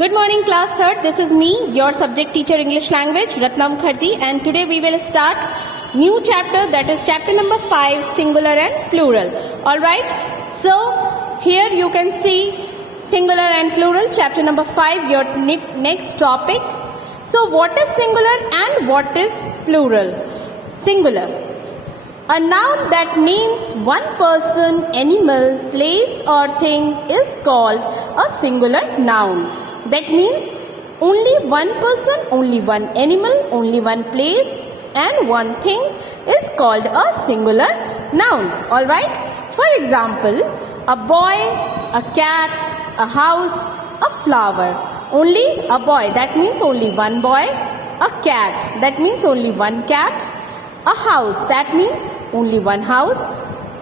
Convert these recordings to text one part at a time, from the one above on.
Good morning, class 3rd. This is me, your subject teacher English language, Ratna Mukherjee, and today we will start new chapter, that is chapter number 5, singular and plural. All right. So here you can see singular and plural, chapter number 5, your next topic. So what is singular and what is plural? Singular, a noun that means one person, animal, place or thing is called a singular noun. That means only one person, only one animal, only one place and one thing is called a singular noun. Alright. For example, a boy, a cat, a house, a flower. Only a boy, that means only one boy. A cat, that means only one cat. A house, that means only one house.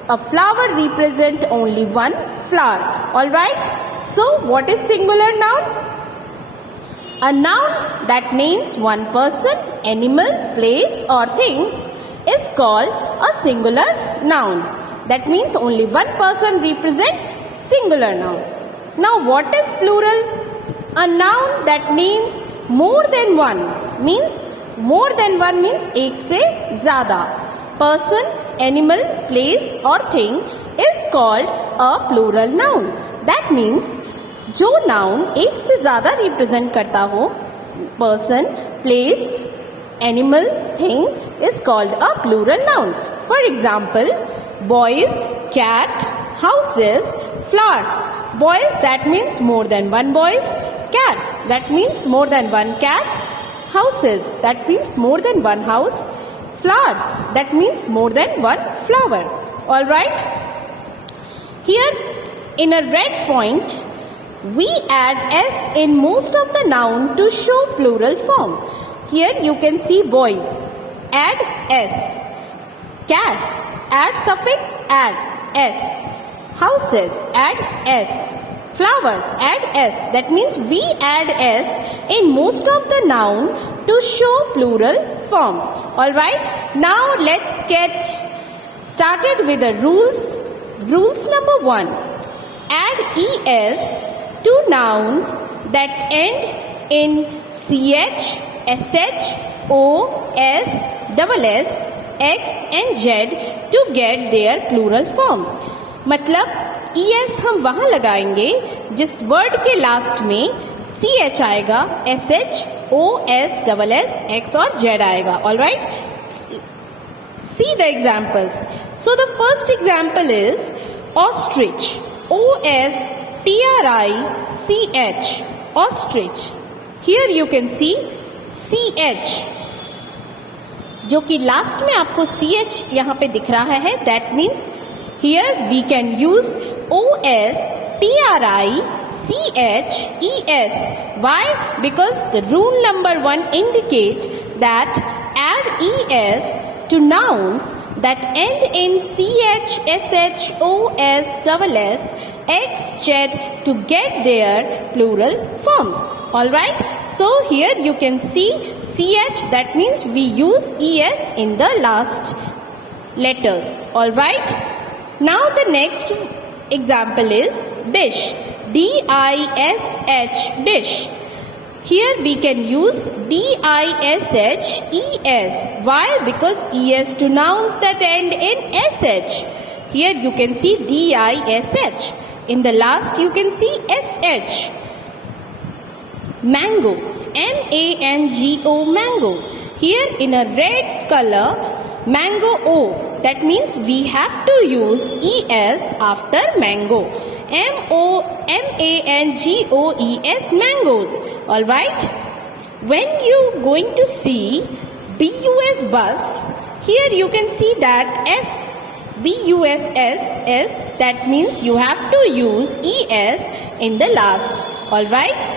A flower represents only one flower. Alright. So what is singular noun? A noun that names one person, animal, place or things is called a singular noun. That means only one person represents singular noun. Now what is plural? A noun that names more than one means more than one means एक से ज़्यादा person, animal, place or thing is called a plural noun. That means जो noun एक से ज्यादा represent करता हो, person, place, animal, thing is called a plural noun. For example, boys, cat, houses, flowers. Boys that means more than one boys, cats that means more than one cat, houses that means more than one house, flowers that means more than one flower. All right. Here in a red point, we add s in most of the noun to show plural form. Here you can see boys, add s. Cats, add suffix, add s. Houses, add s. Flowers, add s. That means we add s in most of the noun to show plural form. Alright, now let's get started with the rules. Rules number 1. Add es to nouns that end in ch, sh, o, s, ss, x and z to get their plural form. मतलब es हम वहां लगाएंगे जिस word के last में ch आएगा, sh, o, s, ss, x और z आएगा. Alright? See the examples. So the first example is ostrich. O-S-T-R-I-C-H. Ostrich. Here you can see CH, जो कि लास्ट में आपको CH यहाँ पे दिख रहा है. That means here we can use O-S-T-R-I-C-H-E-S. Why? Because the rule number 1 indicates that add es to nouns that end in ch, sh, o, s, ss, x, z to get their plural forms. Alright. So here you can see ch, that means we use es in the last letters. Alright. Now the next example is dish. D-I-S-H, dish. Here we can use D-I-S-H-E-S. Why? Because es to nouns that end in sh. Here you can see D-I-S-H. In the last you can see sh. Mango. M-A-N-G-O, mango. Here in a red color, mango O. That means we have to use es after mango. M-A-N-G-O-E-S, mangoes. Alright. When you going to see B-U-S, bus, here you can see that S, B-U-S-S, that means you have to use es in the last. Alright.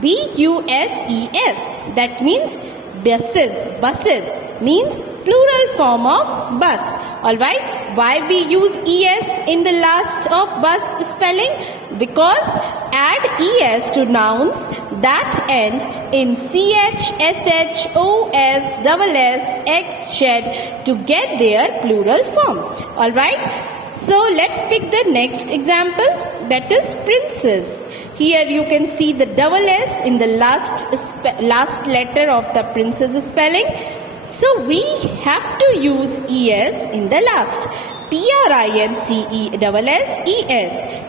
B-U-S-E-S, that means buses. Buses means plural form of bus. Alright. Why we use es in the last of bus spelling? Because add es to nouns that end in ch, sh, o, s, ss, x, z to get their plural form. Alright. So let's pick the next example, that is princess. Here you can see the double S in the last letter of the Princess spelling. So we have to use ES in the last. PRINCESSES.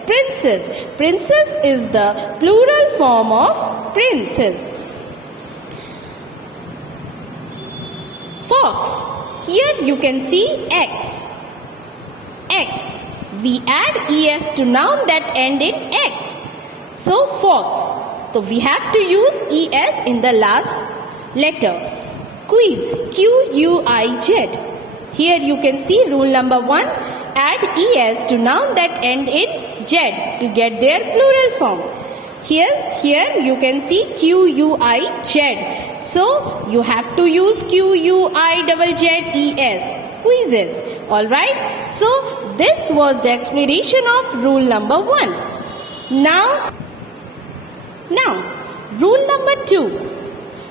Princess. Princess is the plural form of princess. Fox. Here you can see X. X. We add ES to noun that end in X. So fox. So we have to use ES in the last letter. Quiz. QUIZ. Here you can see rule number 1. Add ES to noun that end in Z to get their plural form. Here you can see QUIZ. So you have to use QUIZZES. Quizzes. Alright. So this was the explanation of rule number 1. Now rule number 2.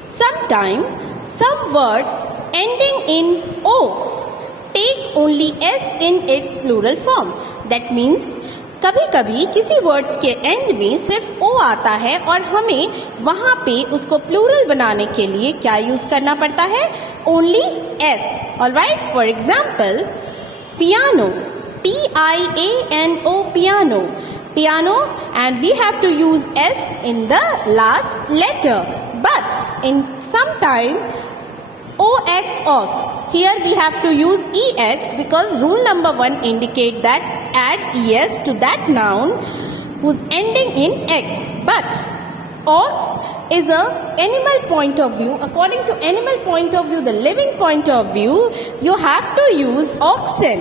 Sometimes some words ending in O take only S in its plural form. That means कभी कभी किसी words के and में सिर्फ ओ आता है और हमें वहां पे उसको प्लूरल बनाने के लिए क्या यूज करना पड़ता है? Only S. Alright. For example piano. PIANO. Piano. Piano, and we have to use S in the last letter. But in some time OX. Here we have to use EX because rule number 1 indicate that add ES to that noun whose ending in X. But ox is a animal point of view. According to animal point of view, the living point of view, you have to use oxen.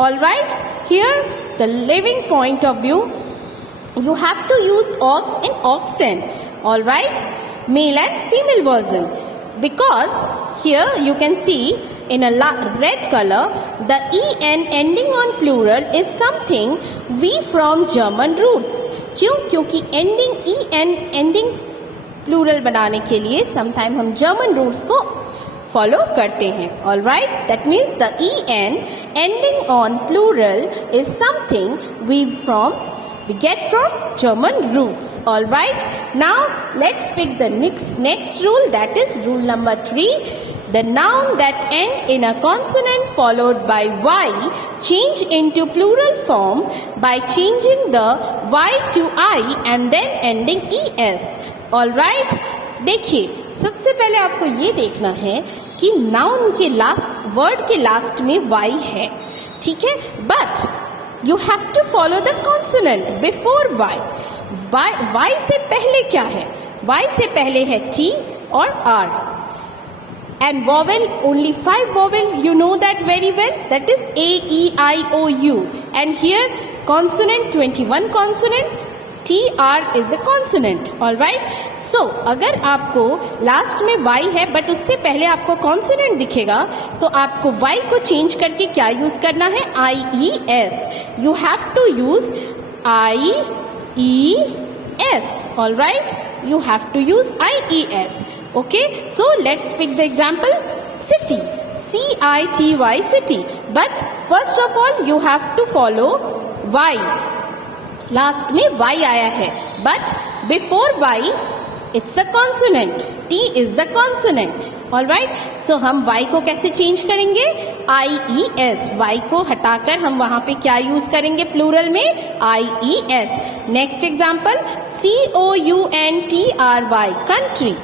Alright. Here the living point of view, you have to use ox in oxen. Alright. Male and female version. Because here you can see in a red color, the EN ending on plural is something we from German roots. क्यों? क्योंकि ending plural बनाने के लिए sometime हम German roots को follow करते हैं. Alright? That means the EN ending on plural is something we get from German roots. Alright. Now let's pick the next rule, that is rule number 3. The noun that end in a consonant followed by Y change into plural form by changing the Y to I and then ending ES. Alright. देखिए, सबसे पहले आपको ये देखना है कि noun के word के last में Y है. ठीक है. But you have to follow the consonant before Y. Y से पहले क्या है? Y से पहले है T और R. And vowel, only 5 vowel, you know that very well. That is A, E, I, O, U. And here consonant, 21 consonant. T, R is the consonant. Alright. So, अगर आपको लास्ट में Y है but उससे पहले आपको consonant दिखेगा तो आपको Y को चेंज करके क्या यूज करना है? IES. You have to use IES. Alright. You have to use IES. Okay. So, let's pick the example. City. CITY. City. But first of all, you have to follow Y. Last में Y आया है but before Y it's a consonant. T is the consonant. Alright. So हम Y को कैसे change करेंगे? IES. Y को हटाकर हम वहां पे क्या यूज करेंगे प्लूरल में? IES. Next example COUNTRY. Country.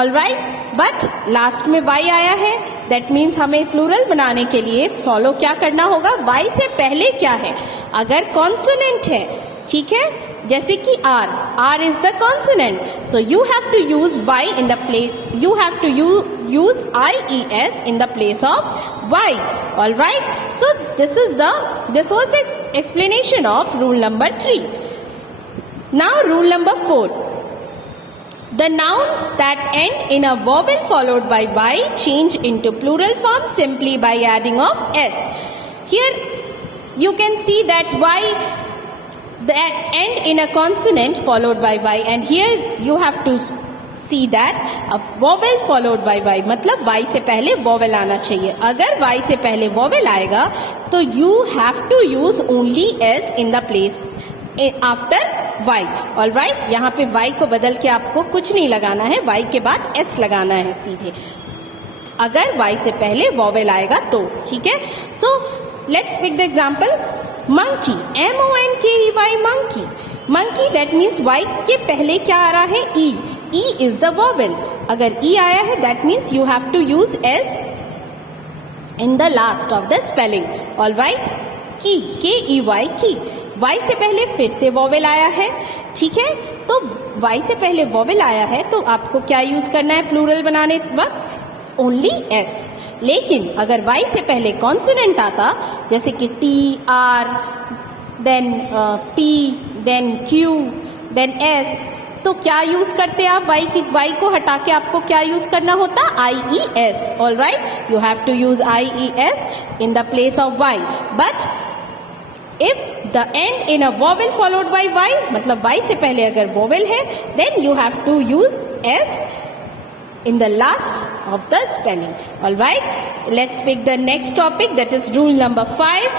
Alright. But last में Y आया है. दैट मीन्स हमें प्लूरल बनाने के लिए फॉलो क्या करना होगा? Y से पहले क्या है? अगर कॉन्सोनेंट है, ठीक है, जैसे कि R is the consonant, so you have to use Y in the place, you have to use IES in the place of Y. Alright. So this was the explanation of rule number 3. Now rule number 4. The nouns that end in a vowel followed by Y change into plural form simply by adding of S. Here you can see that Y that end in a consonant followed by Y, and here you have to see that a vowel followed by Y मतलब Y से पहले vowel आना चाहिए. अगर Y से पहले vowel आएगा तो you have to use only S in the place after Y. All right, यहाँ पे वाई को बदल के आपको कुछ नहीं लगाना है, वाई के बाद एस लगाना है सीधे, अगर वाई से पहले वॉवेल आएगा तो, ठीक है। So let's pick the example, monkey, MONKEY, monkey, monkey that means Y के पहले क्या आ रहा है, E, E is the vowel, अगर ई आया है that means you have to use S in the last of the spelling. All right, key, KEY, key, Y से पहले फिर से वॉवेल आया है, ठीक है। तो वाई से पहले वॉवेल आया है तो आपको क्या यूज करना है प्लूरल बनाने वक्त, ओनली एस। लेकिन अगर वाई से पहले कॉन्सोनेंट आता, जैसे कि TR, then P, then Q, then S, तो क्या यूज करते आप, वाई को हटा के आपको क्या यूज करना होता, IES। All right, you have to use IES in the place of Y. But if the end in a vowel followed by Y, मतलब वाई से पहले अगर वॉवेल है, then you have to use S in the last of the spelling. All right, let's pick the next topic, that is rule number 5.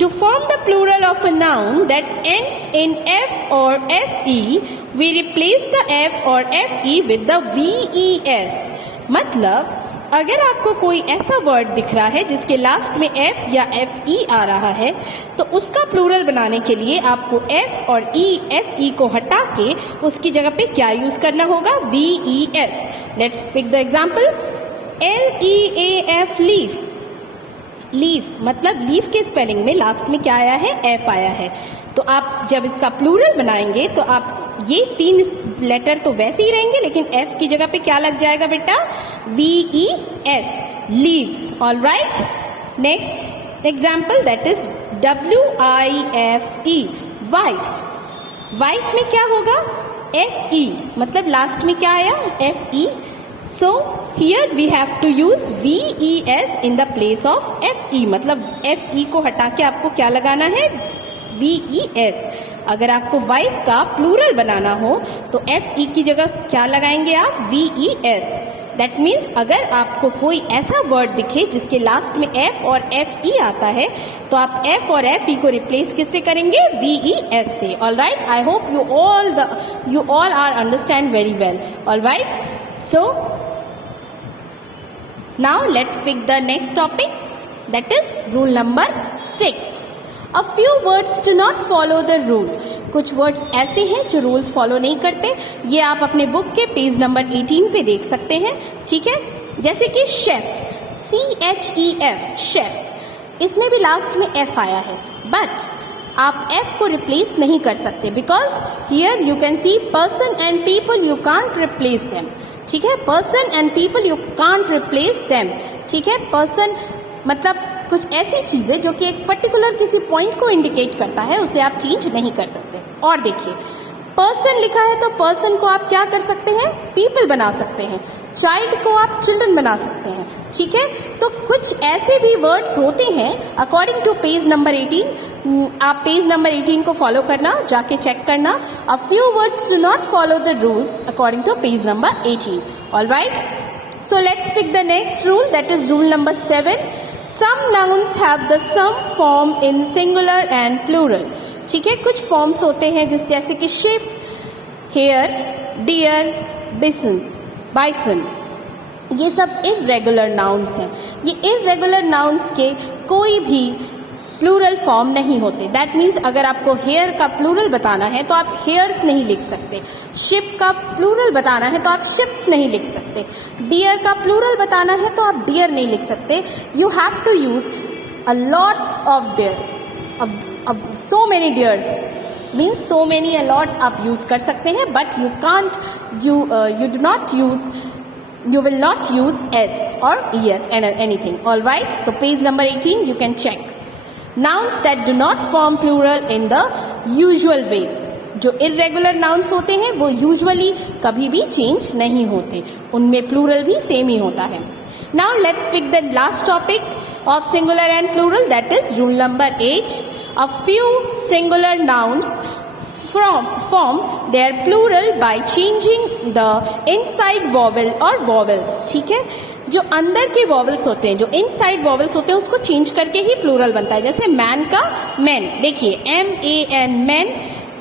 To form the plural of a noun that ends in F or FE, we replace the F or FE with the VES. मतलब अगर आपको कोई ऐसा word दिख रहा है जिसके last में F या FE आ रहा है, तो उसका प्लूरल बनाने के लिए आपको F और FE को हटा के उसकी जगह पे क्या यूज करना होगा, VES। Let's pick the example, LEAF, leaf, leaf मतलब लीफ के स्पेलिंग में लास्ट में क्या आया है, F आया है। तो आप जब इसका प्लूरल बनाएंगे तो आप ये 3 लेटर तो वैसे ही रहेंगे, लेकिन F की जगह पे क्या लग जाएगा बेटा, VES, leaves. All right, next example that is WIFE, wife, wife में क्या होगा, FE, मतलब लास्ट में क्या आया, FE। So here we have to use VES in the place of FE, मतलब FE को हटा के आपको क्या लगाना है, VES। अगर आपको वाइफ का प्लूरल बनाना हो तो FE की जगह क्या लगाएंगे आप, VES। दैट मीन्स अगर आपको कोई ऐसा वर्ड दिखे जिसके लास्ट में F और FE आता है, तो आप F और FE को रिप्लेस किससे करेंगे, VES से। All right, I hope you all are understand very well. All right, so now let's pick the next topic, that is rule number 6. A few words do not follow the rule. कुछ words ऐसे हैं जो rules follow नहीं करते, ये आप अपने book के पेज नंबर 18 पे देख सकते हैं, ठीक है। जैसे कि शेफ, CHEF, शेफ, इसमें भी लास्ट में F आया है, बट आप F को रिप्लेस नहीं कर सकते, because here you can see person and people, you can't replace them, ठीक है। Person and people you can't replace them, ठीक है। पर्सन मतलब कुछ ऐसी चीजें जो कि एक पर्टिकुलर किसी पॉइंट को इंडिकेट करता है, उसे आप चेंज नहीं कर सकते। और देखिए, पर्सन लिखा है तो पर्सन को आप क्या कर सकते हैं, पीपल बना सकते हैं, चाइल्ड को आप चिल्ड्रन बना सकते हैं, ठीक है। तो कुछ ऐसे भी वर्ड्स होते हैं अकॉर्डिंग टू पेज नंबर 18, आप पेज नंबर 18 को फॉलो करना, जाके चेक करना। A few words do not follow the rules according to page number 18। All right, so let's pick the next rule, that is rule number 7. Some nouns have the some form in singular and plural. ठीक है, कुछ forms होते हैं जैसे कि ship, hair, dear, bison, ये सब irregular nouns हैं। ये इर्रेगुलर नाउन्स के कोई भी प्लूरल फॉर्म नहीं होते। दैट मीन्स अगर आपको हेयर का प्लूरल बताना है तो आप हेयर्स नहीं लिख सकते, शिप का प्लूरल बताना है तो आप शिप्स नहीं लिख सकते, डियर का प्लूरल बताना है तो आप डियर नहीं लिख सकते। You have to use a lots of deer, so many deers means so many, a lot आप यूज कर सकते हैं, but you can't, you do not use, you will not use S or ES and anything. All right, so page number 18 you can check. Nouns that do not form plural in the usual way. जो irregular nouns होते हैं वो usually कभी भी change नहीं होते, उनमें plural भी same ही होता है. Now let's pick the last topic of singular and plural, that is rule number 8. A few singular nouns form their plural by changing the inside vowel or vowels. ठीक है, जो अंदर के वॉवल्स होते हैं, जो इनसाइड वॉवल्स होते हैं, उसको चेंज करके ही प्लूरल बनता है. जैसे मैन का मैन, देखिए MAN, मैन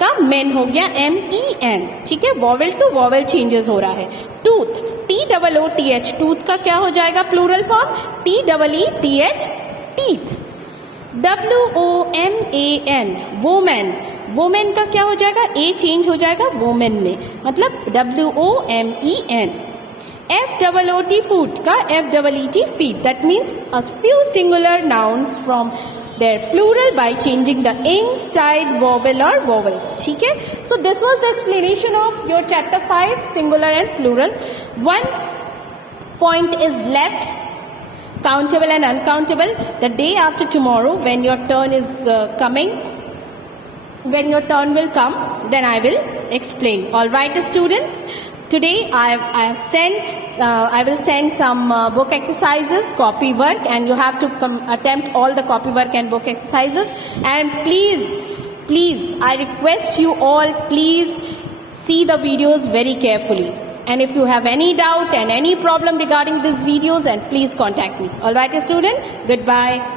का मेन हो गया MEN. ठीक है, वॉवेल टू वॉवेल चेंजेस हो रहा है. टूथ, TOOTH, टूथ का क्या हो जाएगा plural form? TEETH, teeth. WOMAN, woman, women का क्या हो जाएगा? ए चेंज हो जाएगा वोमेन में, मतलब WOMEN. FOOT, फूट का FEET, feet. That means a few singular nouns from their plural by changing the inside vowel or vowels. ठीक है, so this was the explanation of your chapter 5 singular and plural. One point is left, countable and uncountable. The day after tomorrow, when your turn is coming, when your turn will come, then I will explain. All right, students. Today I will send some book exercises, copy work, and you have to attempt all the copy work and book exercises. And please, I request you all, please see the videos very carefully. And if you have any doubt and any problem regarding these videos, and please contact me. All right, student. Goodbye.